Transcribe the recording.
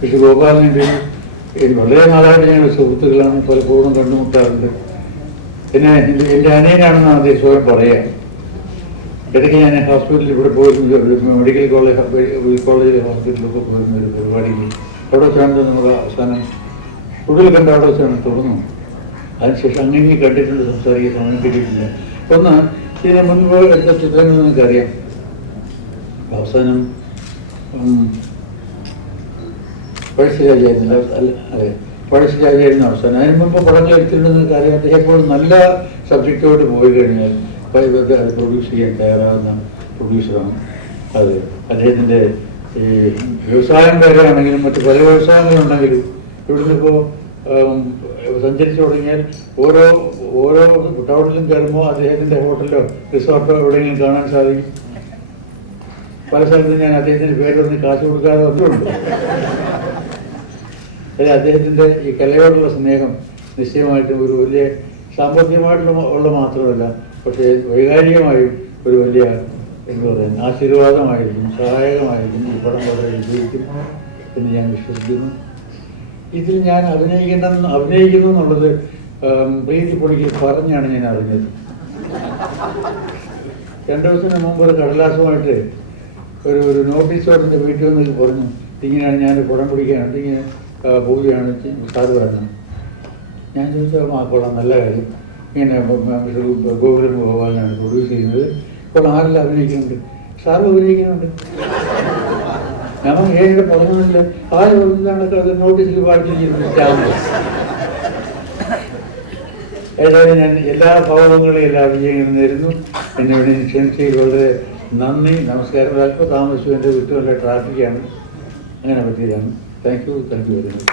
പക്ഷെ ഗോപാലനുണ്ട് വളരെ നാളായിട്ട് ഞങ്ങളുടെ സുഹൃത്തുക്കളാണ്, പലപ്പോഴും കണ്ടുമുട്ടാറുണ്ട്. പിന്നെ എൻ്റെ അനിയനാണെന്ന് ആദ്യം സ്വയം പറയാം. ഇടയ്ക്ക് ഞാൻ ഹോസ്പിറ്റലിൽ ഇവിടെ പോയിരുന്നു, മെഡിക്കൽ കോളേജിലെ ഹോസ്പിറ്റലിലൊക്കെ പോയിരുന്ന ഒരു പരിപാടിക്ക് അവിടെ വെച്ചാണ് നമ്മൾ അവസാനം കൂടുതൽ കണ്ട അവിടെ വെച്ചാണ് തുടർന്നു. അതിനുശേഷം അങ്ങനെ കണ്ടിട്ടുണ്ട്, സംസാരിക്കാൻ സമയം കിട്ടിയിട്ടില്ല. ഒന്ന് ഇതിന് മുൻപ് എടുത്ത ചിത്രങ്ങൾ നിങ്ങൾക്കറിയാം. അവസാനം പഴശ്ശിരാജായിരുന്നില്ല, അതെ പഴശ്ശിരാജായിരുന്നു അവസാനം. അതിന് മുമ്പ് പടങ്ങൾ എടുത്തിട്ടുണ്ടെന്ന് നിങ്ങൾക്കറിയാം. അദ്ദേഹം എപ്പോഴും നല്ല സബ്ജക്റ്റോട് പോയി കഴിഞ്ഞാൽ അത് പ്രൊഡ്യൂസ് ചെയ്യാൻ തയ്യാറാകുന്ന പ്രൊഡ്യൂസറാണ്. അത് അദ്ദേഹത്തിൻ്റെ ഈ വ്യവസായം വേറെ ആണെങ്കിലും മറ്റ് പല വ്യവസായങ്ങളുണ്ടെങ്കിലും ഇവിടുന്ന് ഇപ്പോൾ സഞ്ചരിച്ചു തുടങ്ങിയാൽ ഓരോ ടൗണിലും കയറുമ്പോൾ അദ്ദേഹത്തിൻ്റെ ഹോട്ടലിലോ റിസോർട്ടോ എവിടെയെങ്കിലും കാണാൻ സാധിക്കും. പല സ്ഥലത്തും ഞാൻ അദ്ദേഹത്തിൻ്റെ പേരൊന്നും കാശ് കൊടുക്കാതെ വന്നിട്ടുണ്ട്. അതായത് അദ്ദേഹത്തിൻ്റെ ഈ കലയോടുള്ള സ്നേഹം നിശ്ചയമായിട്ടും ഒരു വലിയ സാമ്പത്തികമായിട്ടുള്ള മാത്രമല്ല, പക്ഷേ വൈകാരികമായും ഒരു വലിയ എന്താ പറയുക ആശീർവാദമായിരിക്കും, സഹായകമായിരിക്കും ഈ പടം വളരെ വിജയിക്കും എന്ന് ഞാൻ വിശ്വസിക്കുന്നു. ഇതിൽ ഞാൻ അഭിനയിക്കുന്നു എന്നുള്ളത് പ്രീതി പൊടിക്ക് പറഞ്ഞാണ് ഞാൻ അറിഞ്ഞത്. 2 ദിവസത്തിന് മുമ്പ് ഒരു കടലാസുമായിട്ട് ഒരു നോട്ടീസ് എൻ്റെ വീട്ടിൽ വന്ന് പറഞ്ഞു, ഇങ്ങനെയാണ് ഞാൻ പടം പിടിക്കുകയാണ്, ഇങ്ങനെ പോവുകയാണ് സാറ് പറഞ്ഞത്. ഞാൻ ചോദിച്ചാൽ കൊള്ളാം, നല്ല കാര്യം, ഇങ്ങനെ ഗോകുലം ഗോപാലനാണ് പ്രൊഡ്യൂസ് ചെയ്യുന്നത്, ഇപ്പോൾ ആരെല്ലാം അഭിനയിക്കുന്നുണ്ട്, സാറ് അഭിനയിക്കുന്നുണ്ട്. ഞാൻ ഏഴ് പറഞ്ഞില്ല, അത് നോട്ടീസിൽ വായിച്ചിരിക്കുന്നത് സ്റ്റാമ്പ്. ഏതായാലും ഞാൻ എല്ലാ ഭാവങ്ങളും എല്ലാ വിജയങ്ങളും നേരുന്നു. എന്നോട് ക്ഷണിച്ചതിൽ വളരെ നന്ദി, നമസ്കാരം. അല്പം താമസിച്ചു, എൻ്റെ വിട്ടുള്ള ട്രാഫിക്കാണ്, അങ്ങനെ പറ്റിയതാണ്. Thank you very much.